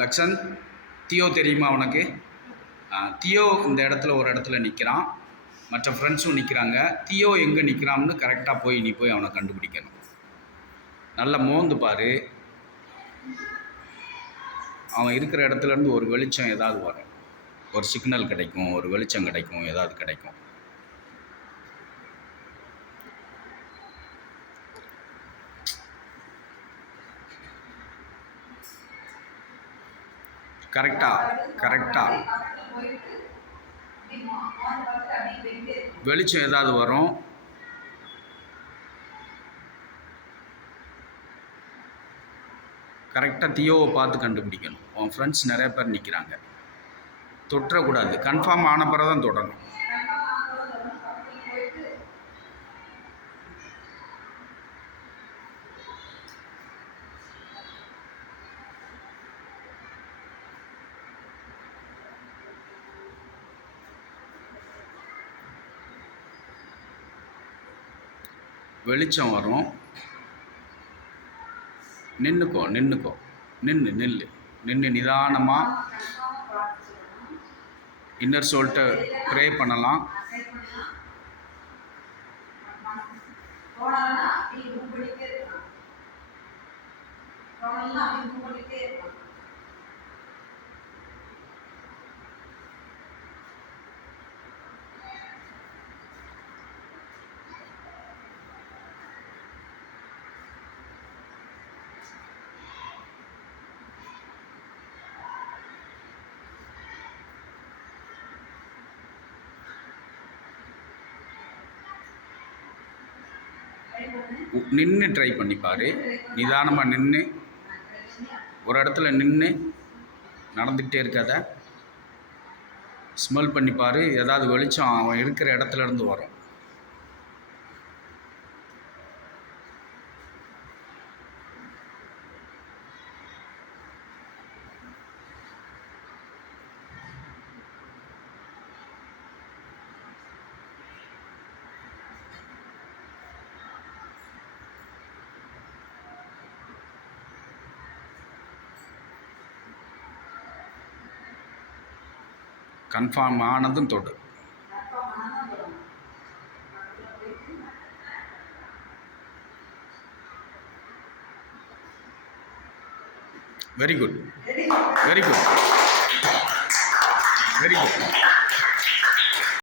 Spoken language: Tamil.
லக்ஷன், தியோ தெரியுமா உனக்கு? தியோ இந்த இடத்துல ஒரு இடத்துல நிற்கிறான், மற்ற ஃப்ரெண்ட்ஸும் நிற்கிறாங்க. தியோ எங்கே நிற்கிறான்னு கரெக்டாக நீ போய் அவனை கண்டுபிடிக்கணும். நல்லா மோந்து பாரு, அவன் இருக்கிற இடத்துலேருந்து ஒரு வெளிச்சம் ஏதாவது வரும், ஒரு சிக்னல் கிடைக்கும், ஒரு வெளிச்சம் கிடைக்கும், ஏதாவது கிடைக்கும். கரெக்டாக வெளிச்சம் ஏதாவது வரும். கரெக்டாக தியோவை பார்த்து கண்டுபிடிக்கணும். உன் ஃப்ரெண்ட்ஸ் நிறைய பேர் நிற்கிறாங்க, தொற்றக்கூடாது. கன்ஃபார்ம் ஆன பிறகு தான் தொடரணும். வெளிச்சம் வரும், நின்றுக்கோ நின்று நிதானமாக இன்னர் சோல்ட்டை ப்ரே பண்ணலாம். நின்று ட்ரை பண்ணிப்பார். நிதானமாக நின்று ஒரு இடத்துல நின்று நடந்துக்கிட்டே இருக்காத, ஸ்மெல் பண்ணிப்பார். ஏதாவது வெளிச்சம் அவன் இருக்கிற இடத்துல இருந்து வரும். கன்ஃபார்ம் ஆனதும் தொடு. Very good.